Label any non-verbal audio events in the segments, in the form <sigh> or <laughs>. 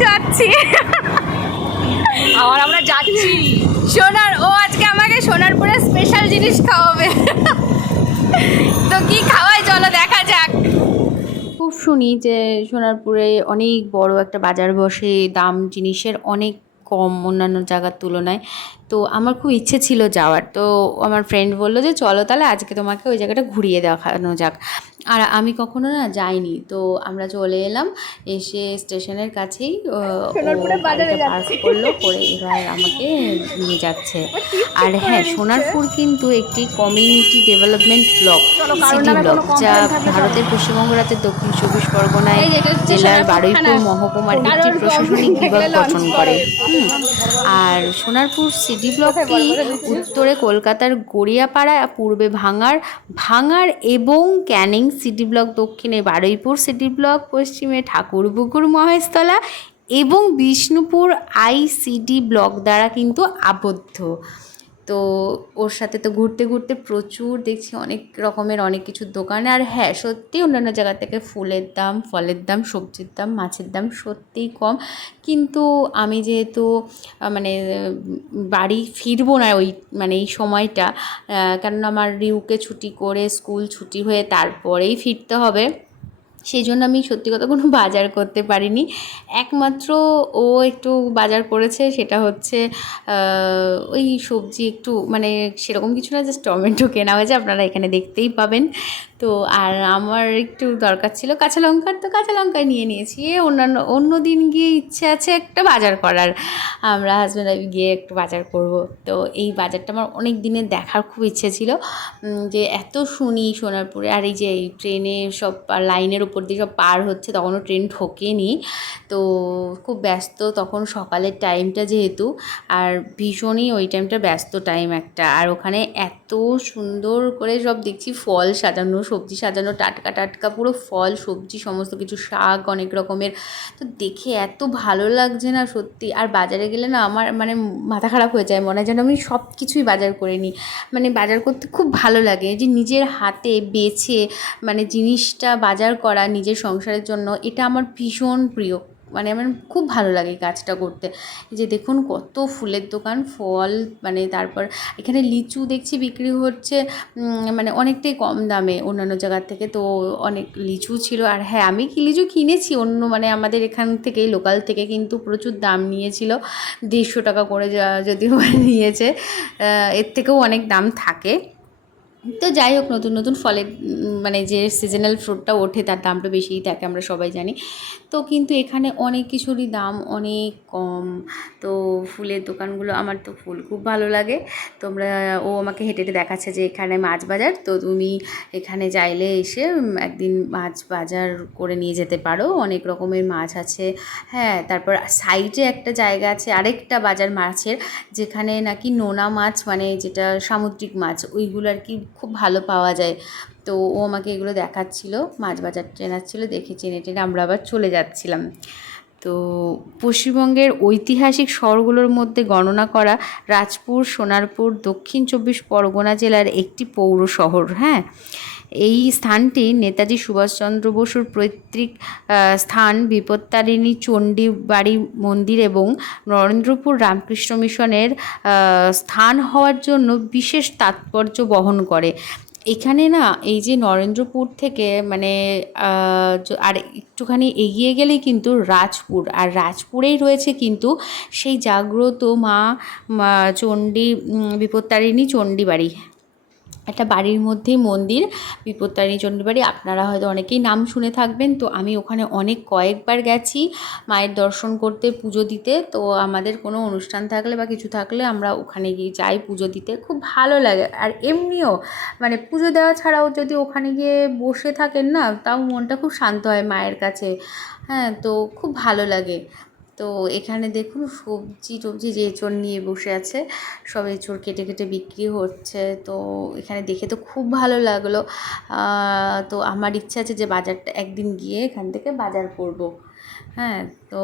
যাচ্ছি আবার আমরা যাচ্ছি। সোনার ও আজকে আমাকে সোনারপুরে স্পেশাল জিনিস খাওয়াবে। তো কি খাওয়ায় চলো দেখা যাক। খুব শুনি যে সোনারপুরে অনেক বড় একটা বাজার বসে দাম জিনিসের অনেক কম অন্যান্য জায়গার তুলনায়। তো আমার খুব ইচ্ছে ছিল যাওয়ার। তো আমার ফ্রেন্ড বলল যে চলো তাহলে আজকে তোমাকে ওই জায়গাটা ঘুরিয়ে দেখানো যাক। আর আমি কখনো না যাইনি তো আমরা চলে এলাম এসে স্টেশনের কাছেই পার্ক করল করে এবার আমাকে নিয়ে যাচ্ছে আর হ্যাঁ সোনারপুর কিন্তু একটি community development block city block যা ভারতের পশ্চিমবঙ্গ রাজ্যের দক্ষিণ চব্বিশ পরগনায় জেলার বারুইপুর। মহকুমার একটি প্রশাসনিক বিভাগ গঠন করে করে। হুম। আর সোনারপুর সিটি ব্লকটি উত্তরে কলকাতার গড়িয়াপাড়া পূর্বে ভাঙার ভাঙার এবং ক্যানিং সিটি ব্লক দক্ষিণে বারুইপুর, সিটি ব্লক পশ্চিমে ঠাকুরপুকুর মহেশতলা এবং বিষ্ণুপুর আইসিডি ব্লক দ্বারা কিন্তু আবদ্ধ। তো ওর সাথে তো ঘুরতে ঘুরতে প্রচুর দেখছি অনেক রকমের অনেক কিছুর দোকানে। আর হ্যাঁ সত্যি অন্যান্য জায়গা থেকে ফুলের দাম, ফলের দাম, সবজির দাম, মাছের দাম সত্যিই কম। কিন্তু আমি যেহেতু মানে বাড়ি ফিরবো না ওই মানে এই সময়টা কেননা আমার রিউকে ছুটি করে স্কুল ছুটি হয়ে তারপরেই ফিরতে হবে। সেই জন্য আমি সত্যি কথা কোনো <laughs> বাজার করতে পারিনি। একমাত্র ও একটু বাজার করেছে, সেটা হচ্ছে ওই সবজি একটু মানে সেরকম কিছু না জাস্ট টমেটো কেনা হয়েছে, আপনারা এখানে দেখতেই পাবেন। তো আর আমার একটু দরকার ছিল কাঁচা লঙ্কার, তো কাঁচা লঙ্কা নিয়ে নিয়েছি। অন্যান্য, অন্য দিন গিয়ে ইচ্ছে আছে একটা বাজার করার। আমরা হাজব্যান্ড ওয়াইফ গিয়ে একটু বাজার করব। তো এই বাজারটা আমার অনেক দিনের দেখার খুব ইচ্ছে ছিল যে এত শুনি সোনারপুরে। আর এই যে এই ট্রেনে সব লাইনের উপর দিয়ে সব পার হচ্ছে, তখনও ট্রেন ঠোকেনি তো খুব ব্যস্ত তখন সকালের টাইমটা যেহেতু, আর ভীষণই ওই টাইমটা ব্যস্ত টাইম একটা। আর ওখানে এত সুন্দর করে সব দেখছি, ফল সাজানো সবজি সাজানো, টাটকা টাটকা পুরো ফল, সবজি, সমস্ত কিছু, শাক অনেক রকমের। তো দেখে এত ভালো লাগছে না সত্যি। আর বাজারে গেলে না আমার মানে মাথা খারাপ হয়ে যায়, মনে হয় যেন আমি সব কিছুই বাজার করে নিই। মানে বাজার করতে খুব ভালো লাগে যে নিজের হাতে বেছে মানে জিনিসটা বাজার করা নিজের সংসারের জন্য, এটা আমার ভীষণ প্রিয়। মানে আমার খুব ভালো লাগে কাজটা করতে। যে দেখুন কত ফুলের দোকান, ফল মানে তারপর এখানে লিচু দেখছি বিক্রি হচ্ছে মানে অনেকটাই কম দামে অন্যান্য জায়গার থেকে। তো অনেক লিচু ছিল আর হ্যাঁ আমি কি লিচু কিনেছি, অন্য মানে আমাদের এখান থেকেই, লোকাল থেকে কিন্তু প্রচুর দাম নিয়েছিল। দেড়শো টাকা করে যদিও নিয়েছে এর থেকেও অনেক দাম থাকে। তো যাই হোক, নতুন নতুন ফলের মানে যে সিজনাল ফ্রুটটা ওঠে তার দামটা বেশিই থাকে, আমরা সবাই জানি। তো কিন্তু এখানে অনেক কিছুরই দাম অনেক কম। তো ফুলের দোকানগুলো, আমার তো ফুল খুব ভালো লাগে। তোমরা, ও আমাকে হেঁটে হেঁটে দেখাচ্ছে যে এখানে মাছ বাজার। তো তুমি এখানে চাইলে এসে একদিন মাছ বাজার করে নিয়ে যেতে পারো। অনেক রকমের মাছ আছে। হ্যাঁ তারপর সাইডে একটা জায়গা আছে, আরেকটা বাজার মাছের, যেখানে নাকি নোনা মাছ মানে যেটা সামুদ্রিক মাছ, ওইগুলো আর কি খুব ভালো পাওয়া যায়। তো ও আমাকে এগুলো দেখাচ্ছিল মাছ বাজার চেনাচ্ছিল, দেখে চেনে টেনে আমরা আবার চলে যাচ্ছিলাম। তো পশ্চিমবঙ্গের ঐতিহাসিক শহরগুলোর মধ্যে গণনা করা রাজপুর, সোনারপুর, দক্ষিণ চব্বিশ পরগনা জেলার একটি পৌর শহর হ্যাঁ? এই স্থানটি নেতাজি সুভাষচন্দ্র বসুর পৈতৃক স্থান বিপত্তারিণী চণ্ডী বাড়ি মন্দির এবং নরেন্দ্রপুর রামকৃষ্ণ মিশনের স্থান হওয়ার জন্য বিশেষ তাৎপর্য বহন করে। এখানে না, এই যে নরেন্দ্রপুর থেকে মানে আর একটুখানি এগিয়ে গেলেই কিন্তু রাজপুর, আর রাজপুরেই রয়েছে কিন্তু সেই জাগ্রত মা চণ্ডী বিপত্তারিণী চণ্ডী বাড়ি একটা বাড়ির মধ্যেই মন্দির, বিপত্তারিণী চণ্ডীবাড়ি আপনারা হয়তো অনেকেই নাম শুনে থাকবেন। তো আমি ওখানে অনেক কয়েকবার গেছি মায়ের দর্শন করতে, পুজো দিতে। তো আমাদের কোনো অনুষ্ঠান থাকলে বা কিছু থাকলে আমরা ওখানে গিয়ে যাই পুজো দিতে। খুব ভালো লাগে। আর এমনিও মানে পুজো দেওয়া ছাড়াও যদি ওখানে গিয়ে বসে থাকেন না, তাও মনটা খুব শান্ত হয় মায়ের কাছে। হ্যাঁ তো খুব ভালো লাগে। তো এখানে দেখুন সবজি টবজি যে এঁচড় নিয়ে বসে আছে, সব এঁচড় কেটে কেটে বিক্রি হচ্ছে। তো এখানে দেখে তো খুব ভালো লাগল। তো আমার ইচ্ছা আছে যে বাজারটা একদিন গিয়ে এখান থেকে বাজার করব। হ্যাঁ তো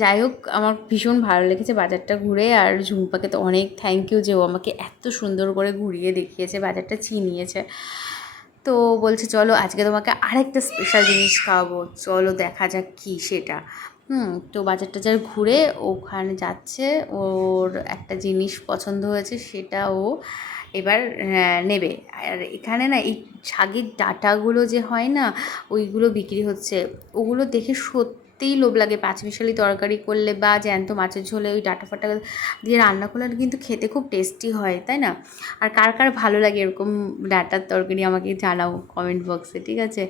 যাই হোক, আমার ভীষণ ভালো লেগেছে বাজারটা ঘুরে। আর ঝুম্পাকে তো অনেক থ্যাংক ইউ যে ও আমাকে এত সুন্দর করে ঘুরিয়ে দেখিয়েছে, বাজারটা চিনিয়েছে তো বলছে, চলো আজকে তোমাকে আরেকটা স্পেশাল জিনিস খাওয়াবো। চলো দেখা যাক কী সেটা। হুম, তো বাজার টাজার ঘুরে ওখানে যাচ্ছে, ওর একটা জিনিস পছন্দ হয়েছে সেটা ও এবার নেবে। আর এখানে না, এই শাগের ডাটাগুলো যে হয় না, ওইগুলো বিক্রি হচ্ছে। ওগুলো দেখে সত্যিই লোভ লাগে পাঁচমিশালি তরকারি করলে বা জ্যান্ত মাছের ঝোলে ওই ডাঁটা ফাটা দিয়ে রান্না করলে কিন্তু খেতে খুব টেস্টি হয়, তাই না? আর কার কার ভালো লাগে এরকম ডাঁটার তরকারি আমাকে জানাও কমেন্ট বক্সে ঠিক আছে?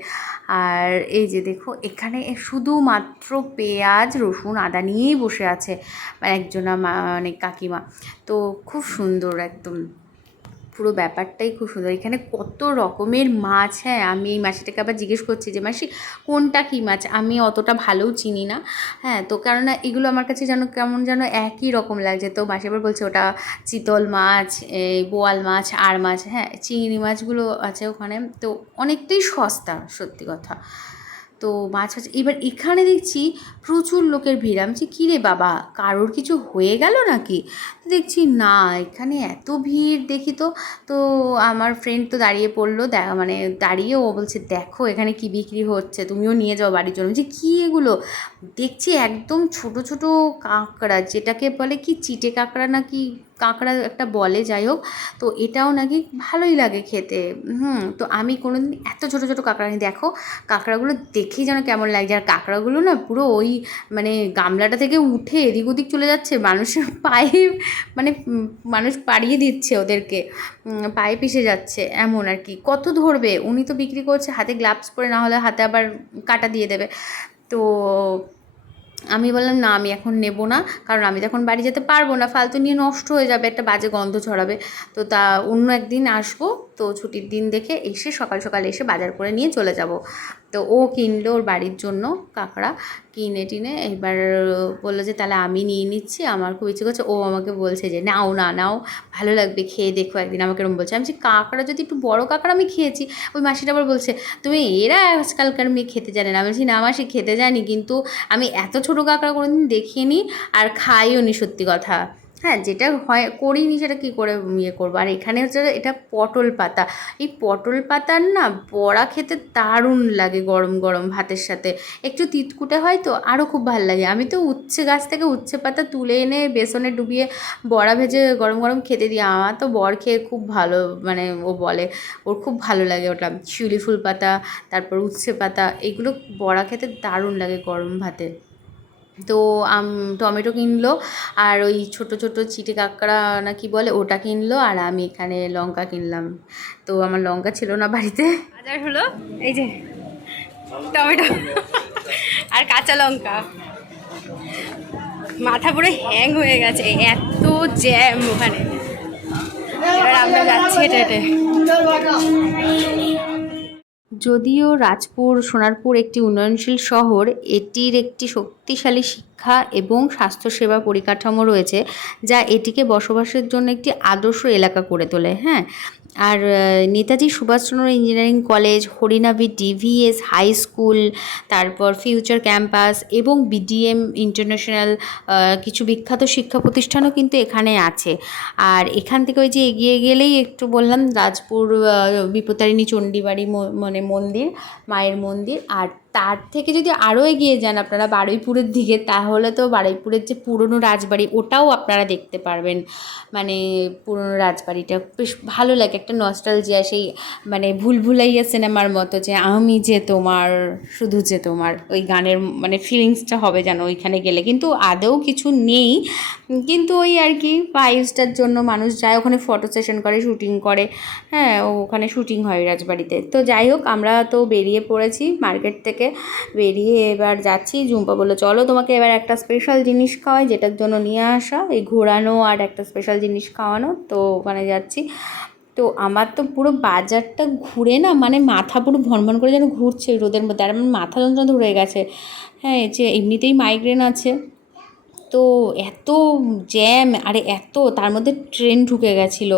আর এই যে দেখো, এখানে শুধুমাত্র পেঁয়াজ, রসুন, আদা নিয়েই বসে আছে মানে একজনা মানে কাকিমা। তো খুব সুন্দর একদম। পুরো ব্যাপারটাই খুব সুন্দর। এখানে কত রকমের মাছ হ্যাঁ আমি এই মাসিটাকে আবার জিজ্ঞেস করছি যে, মাসি, কোনটা কী মাছ? আমি অতটা ভালোও চিনি না। হ্যাঁ তো কেননা এগুলো আমার কাছে যেন কেমন যেন একই রকম লাগছে। তো মাসি আবার বলছে, ওটা চিতল মাছ এই বোয়াল মাছ, আর মাছ। হ্যাঁ চিংড়ি মাছগুলো আছে ওখানে। তো অনেকটাই সস্তা, সত্যি কথা। তো মাছ ফাছ এবার এখানে দেখছি প্রচুর লোকের ভিড়। আমি কী রে বাবা, কারোর কিছু হয়ে গেল নাকি? দেখছি, না, এখানে এত ভিড়, দেখি তো। তো আমার ফ্রেন্ড তো দাঁড়িয়ে পড়ল মানে দাঁড়িয়ে ও বলছে, দেখো এখানে কি বিক্রি হচ্ছে, তুমিও নিয়ে যাও বাড়ির জন্য। বলছি, কী এগুলো? দেখছি একদম ছোট ছোট কাঁকড়া, যেটাকে বলে কি, চিটে কাঁকড়া না কি কাঁকড়া একটা বলে, যাই হোক। তো এটাও নাকি ভালোই লাগে খেতে। হুম, তো আমি কোনো দিন এত ছোটো ছোটো কাঁকড়া নিই দেখো, কাঁকড়াগুলো দেখেই যেন কেমন লাগছে। আর কাঁকড়াগুলো না পুরো ওই মানে গামলাটা থেকে উঠে এদিক ওদিক চলে যাচ্ছে। মানুষের পায়ে মানে মানুষ পাড়িয়ে দিচ্ছে ওদেরকে। পায়ে পিষে যাচ্ছে এমন আর কি। কত ধরবে? উনি তো বিক্রি করছে, হাতে গ্লাভস পরে না হলে হাতে আবার কাটা দিয়ে দেবে। তো আমি বললাম, না, আমি এখন নেব না, কারণ আমি তখন বাড়ি যেতে পারব না, ফালতু নিয়ে নষ্ট হয়ে যাবে, একটা বাজে গন্ধ ছড়াবে। তো তা অন্য একদিন আসব তো ছুটির দিন দেখে এসে সকাল সকাল এসে বাজার করে নিয়ে চলে যাব। তো ও কিনলো ওর বাড়ির জন্য কাঁকড়া, কিনে টিনে এবার বলল যে, তাহলে আমি নিয়ে নিচ্ছি। আমার খুব ইচ্ছে করছে, ও আমাকে বলছে যে, নাও, না, নাও, ভালো লাগবে, খেয়ে দেখো একদিন। আমাকে এরকম বলছে। আমি বলছি, কাঁকড়া যদি একটু বড় কাঁকড়া আমি খেয়েছি? ওই মাসিটা আবার বলছে, তুমি, এরা আজকালকার মেয়ে খেতে জানে না। আমি বলছি, না মাসি, খেতে জানি, কিন্তু আমি এত ছোটো কাঁকড়া কোনোদিন দেখিনি আর খাইও নি সত্যি কথা। হ্যাঁ যেটা হয়, করিনি সেটা কী করে ইয়ে করব? আর এখানে হচ্ছে এটা পটল পাতা। এই পটল পাতার না বড়া খেতে দারুণ লাগে গরম গরম ভাতের সাথে। একটু তিতকুটে হয় তো আরও খুব ভালো লাগে। আমি তো উচ্ছে গাছ থেকে উচ্ছে পাতা তুলে এনে বেসনে ডুবিয়ে বড়া ভেজে গরম গরম খেতে দিই। আমার তো বর খেয়ে খুব ভালো মানে ও বলে, ওর খুব ভালো লাগে ওটা। শিউলি ফুল পাতা, তারপর উচ্ছে পাতা, এগুলো বড়া খেতে দারুণ লাগে গরম ভাতে। তো টমেটো কিনলো আর ওই ছোট ছোট চিটে কাঁকড়া না কি বলে ওটা কিনলো আর আমি এখানে লঙ্কা কিনলাম। তো আমার লঙ্কা ছিল না বাড়িতে। বাজার হলো, এই যে, টমেটো আর কাঁচা লঙ্কা। মাথা পুরো হ্যাং হয়ে গেছে, এত জ্যাম ওখানে। এবার আমরা যাচ্ছি হেঁটে যদিও রাজপুর, সোনারপুর একটি উন্নয়নশীল শহর, এটির একটি শক্তিশালী শিক্ষা এবং স্বাস্থ্যসেবা পরিকাঠামো রয়েছে, যা এটিকে বসবাসের জন্য একটি আদর্শ এলাকা করে তোলে হ্যাঁ? আর Netaji Subhashchandra engineering college Harinavi DVS high school তারপর ফিউচার ক্যাম্পাস এবং বিডিএম ইন্টারন্যাশনাল কিছু বিখ্যাত শিক্ষা প্রতিষ্ঠানও কিন্তু এখানে আছে। আর এখান থেকে ওই যে এগিয়ে গেলেই একটু বললাম, রাজপুর বিপতারিণী চণ্ডীবাড়ি মানে মন্দির, মায়ের মন্দির। আর তার থেকে যদি আরও এগিয়ে যান আপনারা বারুইপুরের দিকে, তাহলে তো বারুইপুরের যে পুরনো রাজবাড়ি, ওটাও আপনারা দেখতে পারবেন। মানে পুরনো রাজবাড়িটা বেশ ভালো লাগে, একটা নস্টালজিয়া সেই মানে ভুল ভুলাইয়া সিনেমার মতো যে, আমি যে তোমার, শুধু যে তোমার। ওই গানের মানে ফিলিংসটা হবে যেন ওইখানে গেলে। কিন্তু আদৌ কিছু নেই। কিন্তু ওই আর কি ফাইভসটার জন্য মানুষ যায়, ওখানে ফটো সেশন করে শুটিং করে। হ্যাঁ ওখানে শুটিং হয় রাজবাড়িতে। তো যাই হোক, আমরা তো বেরিয়ে পড়েছি মার্কেট থেকে। বেরিয়ে এবার যাচ্ছি। ঝুম্পা বলল, চলো তোমাকে এবার একটা স্পেশাল জিনিস খাওয়াই, যেটার জন্য নিয়ে আসা। এই ঘোরানো আর একটা স্পেশাল জিনিস খাওয়ানো, তো ওখানে যাচ্ছি। তো আমার তো পুরো বাজারটা ঘুরে না মানে মাথা পুরো ভনভন করে যেন ঘুরছে রোদের মধ্যে। আর আমার মাথা যন্ত্রণা ধরে গেছে। হ্যাঁ যে এমনিতেই মাইগ্রেন আছে। তো এত জ্যাম আরে এত, তার মধ্যে ট্রেন ঢুকে গেছিল।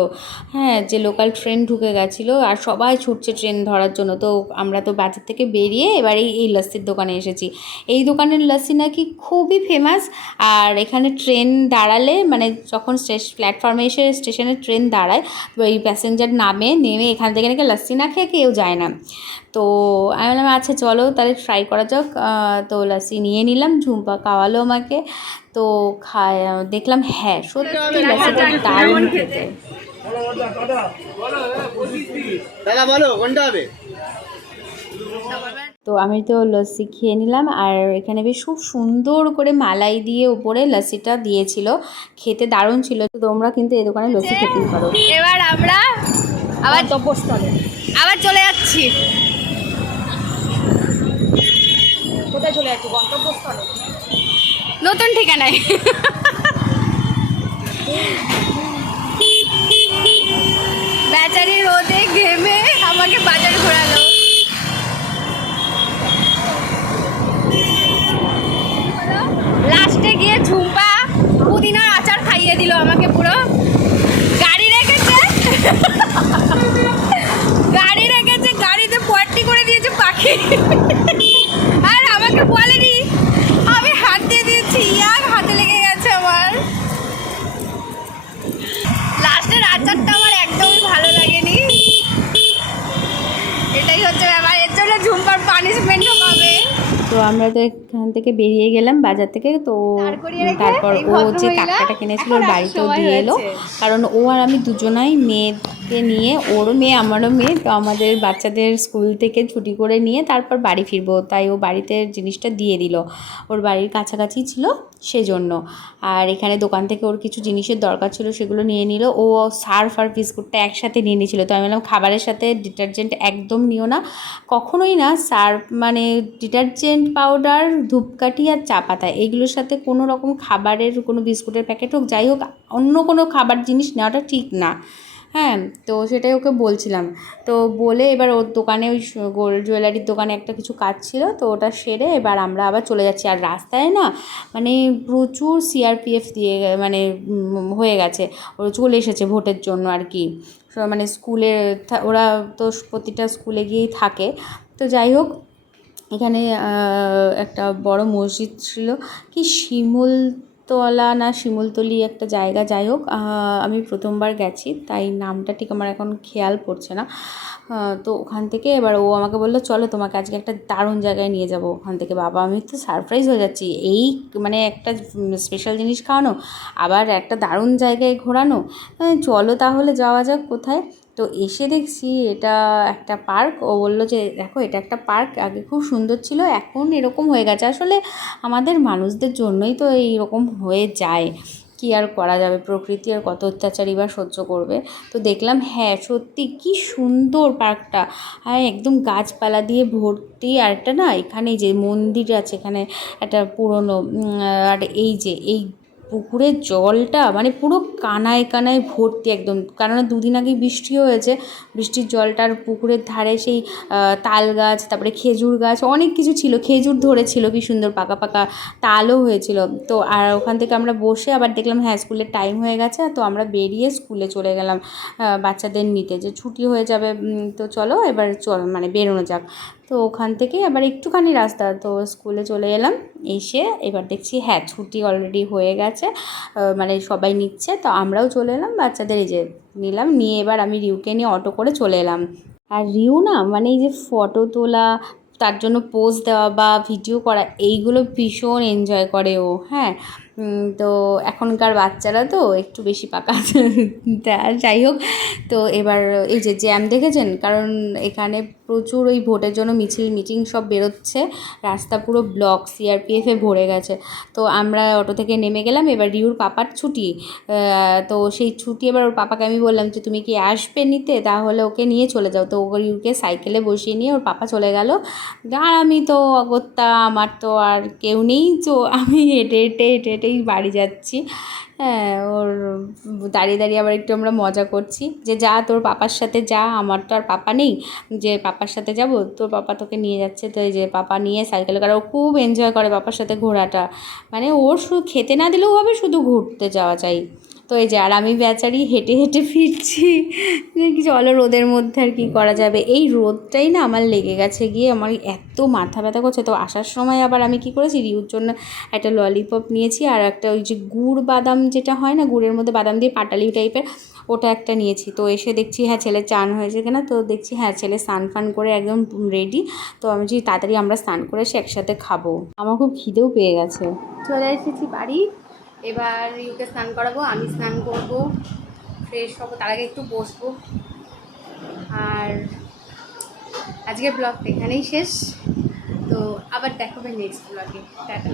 হ্যাঁ যে লোকাল ট্রেন ঢুকে গেছিল, আর সবাই ছুটছে ট্রেন ধরার জন্য। তো আমরা তো বাজার থেকে বেরিয়ে এবার এই লস্যির দোকানে এসেছি। এই দোকানের লস্যি নাকি খুবই ফেমাস আর এখানে ট্রেন দাঁড়ালে মানে যখন স্টেশ প্ল্যাটফর্মে এসে স্টেশনে ট্রেন দাঁড়ায়, তো প্যাসেঞ্জার নামে, নেমে এখান থেকে নাকি লস্যি না খেয়ে কেউ যায় না। তো আমি বললাম আচ্ছা চলো তাহলে ট্রাই করা যাক। তো লাসি নিয়ে নিলাম ঝুম্পা খাওয়ালো আমাকে। তো খায় দেখলাম হ্যাঁ সত্যি লাসিটা দারুণ খেতে। দাদা বলো কোনটা হবে? তো আমি তো লস্যি খেয়ে নিলাম আর এখানে বেশ খুব সুন্দর করে মালাই দিয়ে উপরে লস্যিটা দিয়েছিল। খেতে দারুণ ছিল। তো তোমরা কিন্তু এই দোকানে লস্যি খেতেই পারো। এবার আমরা আবার আবার চলে যাচ্ছি। নতুন ঠিকানায়। বেচারি রোদে ঘেমে আমাকে বাজার ঘোরালো। লাস্টে গিয়ে ঝুম্পা পুদিনার আচার খাইয়ে দিল আমাকে পুরো। গাড়ি রেখেছে। গাড়ি রেখেছে, গাড়িতে পট্টি করে দিয়েছে পাখি আর আমাকে বলেনি আমি হাত দিয়ে দিয়েছি ইয়ার হাতে লেগে গেছে আমার লাস্টের আচারটা আমার একদমই ভালো লাগেনি এটাই হচ্ছে ব্যাপার এর জন্য ঝুম্পার পানিশমেন্টও পাবে তো আমরা তো এখান থেকে বেরিয়ে গেলাম বাজার থেকে তো তারপর ও যে কাকাটা কিনেছিল ওর বাড়িতেও দিয়ে এলো। কারণ ও আর আমি দুজনাই মেয়েকে নিয়ে ওরও মেয়ে আমারও মেয়ে তো আমাদের বাচ্চাদের স্কুল থেকে ছুটি করে নিয়ে তারপর বাড়ি ফিরবো। তাই ও বাড়িতে জিনিসটা দিয়ে দিল। ওর বাড়ির কাছাকাছি ছিল সেজন্য। আর এখানে দোকান থেকে ওর কিছু জিনিসের দরকার ছিল সেগুলো নিয়ে নিল। ও সার্ফ আর বিস্কুটটা একসাথে নিয়ে নিয়েছিল। তো আমি বললাম খাবারের সাথে ডিটারজেন্ট একদম নিও না। কখনোই না সার্ফ মানে ডিটারজেন্ট পাউডার ধূপকাঠি আর চা পাতা, এগুলোর সাথে কোনো রকম খাবারের, কোনো বিস্কুটের প্যাকেট হোক, যাই হোক, অন্য কোনো খাবার জিনিস নেওয়াটা ঠিক না। হ্যাঁ তো সেটাই ওকে বলছিলাম। তো বলে এবার ওর দোকানে ওই গোল্ড জুয়েলারির দোকানে একটা কিছু কাজ ছিল, তো ওটা সেরে এবার আমরা আবার চলে যাচ্ছি। আর রাস্তায় না মানে প্রচুর সিআরপিএফ দিয়ে মানে হয়ে গেছে। ওরা চলে এসেছে ভোটের জন্য আর কি। মানে স্কুলে ওরা তো প্রতিটা স্কুলে গিয়েই থাকে। তো যাই হোক এখানে একটা বড় মসজিদ ছিল। কি শিমুলতলা না শিমুলতলি একটা জায়গা, যাই হোক আমি প্রথমবার গেছি, তাই নামটা ঠিক আমার এখন খেয়াল পড়ছে না। তো ওখান থেকে এবার ও আমাকে বলল, চলো তোমাকে আজকে একটা দারুণ জায়গায় নিয়ে যাব ওখান থেকে। বাবা, আমি তো সারপ্রাইজ হয়ে যাচ্ছি। এই মানে একটা স্পেশাল জিনিস খাওয়ানো, আবার একটা দারুণ জায়গায় ঘোরানো। চলো তাহলে যাওয়া যাক কোথায়। তো এসে দেখছি এটা একটা পার্ক। ও বলল যে, দেখো, এটা একটা পার্ক। আগে খুব সুন্দর ছিল, এখন এরকম হয়ে গেছে। আসলে আমাদের মানুষদের জন্যই তো এইরকম হয়ে যায়। কি আর করা যাবে? প্রকৃতি আর কত অত্যাচারই বা সহ্য করবে? তো দেখলাম হ্যাঁ সত্যি কি সুন্দর পার্কটা। হ্যাঁ একদম গাছপালা দিয়ে ভর্তি। আর একটা না, এখানে যে মন্দির আছে, এখানে একটা পুরনো আর এই যে, এই পুকুরের জলটা মানে পুরো কানায় কানায় ভর্তি একদম। কেননা দুদিন আগে বৃষ্টি হয়েছে। বৃষ্টির জলটার পুকুরের ধারে সেই তাল গাছ, তারপরে খেজুর গাছ, অনেক কিছু ছিল। খেজুর ধরেছিল কি সুন্দর পাকা পাকা তালও হয়েছিল। তো আর ওখান থেকে আমরা বসে আবার দেখলাম হ্যাঁ স্কুলের টাইম হয়ে গেছে, তো আমরা বেরিয়ে স্কুলে চলে গেলাম বাচ্চাদের নিতে। যে ছুটি হয়ে যাবে তো চলো এবার চল মানে বেরোনো যাক। তো ওখান থেকে আবার একটুখানি রাস্তা। তো স্কুলে চলে এলাম, এসে এবার দেখছি হ্যাঁ ছুটি অলরেডি হয়ে গেছে মানে সবাই নিচ্ছে। তো আমরাও চলে এলাম, বাচ্চাদের এই যে নিলাম, নিয়ে এবার আমি রিউকে নিয়ে অটো করে চলে এলাম। আর রিউ না মানে এই যে ফটো তোলা, তার জন্য পোজ দেওয়া বা ভিডিও করা, এইগুলো ভীষণ এনজয় করে ও হ্যাঁ। তো এখনকার বাচ্চারা তো একটু বেশি পাকা যাই হোক, তো এবার এই যে জ্যাম দেখেছেন? কারণ এখানে প্রচুর ওই ভোটের জন্য মিছিল, মিটিং সব বেরোচ্ছে। রাস্তা পুরো ব্লক সিআরপিএফে ভরে গেছে। তো আমরা অটো থেকে নেমে গেলাম, এবার রিউর পাপার ছুটি। তো সেই ছুটি এবার ওর পাপাকে আমি বললাম যে, তুমি কি আসবে নিতে? তাহলে ওকে নিয়ে চলে যাও। তো ও রিউকে সাইকেলে বসিয়ে নিয়ে ওর পাপা চলে গেল। আর আমি তো অগত্যা, আমার তো আর কেউ নেই। তো আমি হেঁটে হেঁটে হেঁটে হেঁটে হেঁটেই বাড়ি যাচ্ছি। হ্যাঁ ওর দাঁড়িয়ে দাঁড়িয়ে আবার একটু আমরা মজা করছি। যে যা, তোর পাপার সাথে যা, আমার তো আর পাপা নেই। যে পাপার সাথে যাব, তোর পাপা তোকে নিয়ে যাচ্ছে। তো এই যে পাপা নিয়ে সাইকেল করে, ও খুব এনজয় করে পাপার সাথে ঘোরাটা। মানে ওর শুধু খেতে না দিলেও হবে, শুধু ঘুরতে যাওয়া চাই তো এই যে, আর আমি বেচারি হেঁটে হেঁটে ফিরছি। যে চলো রোদের মধ্যে আর কি করা যাবে। এই রোদটাই না আমার লেগে গেছে গিয়ে, আমার এত মাথা ব্যথা করছে। তো আসার সময় আবার আমি কি করেছি, রিউর জন্য একটা ললিপপ নিয়েছি আর একটা ওই যে গুড় বাদাম যেটা হয় না, গুড়ের মধ্যে বাদাম দিয়ে পাটালি টাইপের ওটা একটা নিয়েছি। তো এসে দেখছি হ্যাঁ ছেলে চান হয়েছে কিনা? তো দেখছি হ্যাঁ ছেলে স্নান ফান করে একদম রেডি তো আমি যদি তাড়াতাড়ি আমরা স্নান করে এসে একসাথে খাব। আমার খুব খিদেও পেয়ে গেছে। চলে এসেছি বাড়ি। এবার ইউকে স্নান করাবো, আমি স্নান করব ফ্রেশ হব, তার আগে একটু বসবো। আর আজকের ব্লগটা এখানেই শেষ। তো আবার দেখাবে নেক্সট ব্লগে টাটা।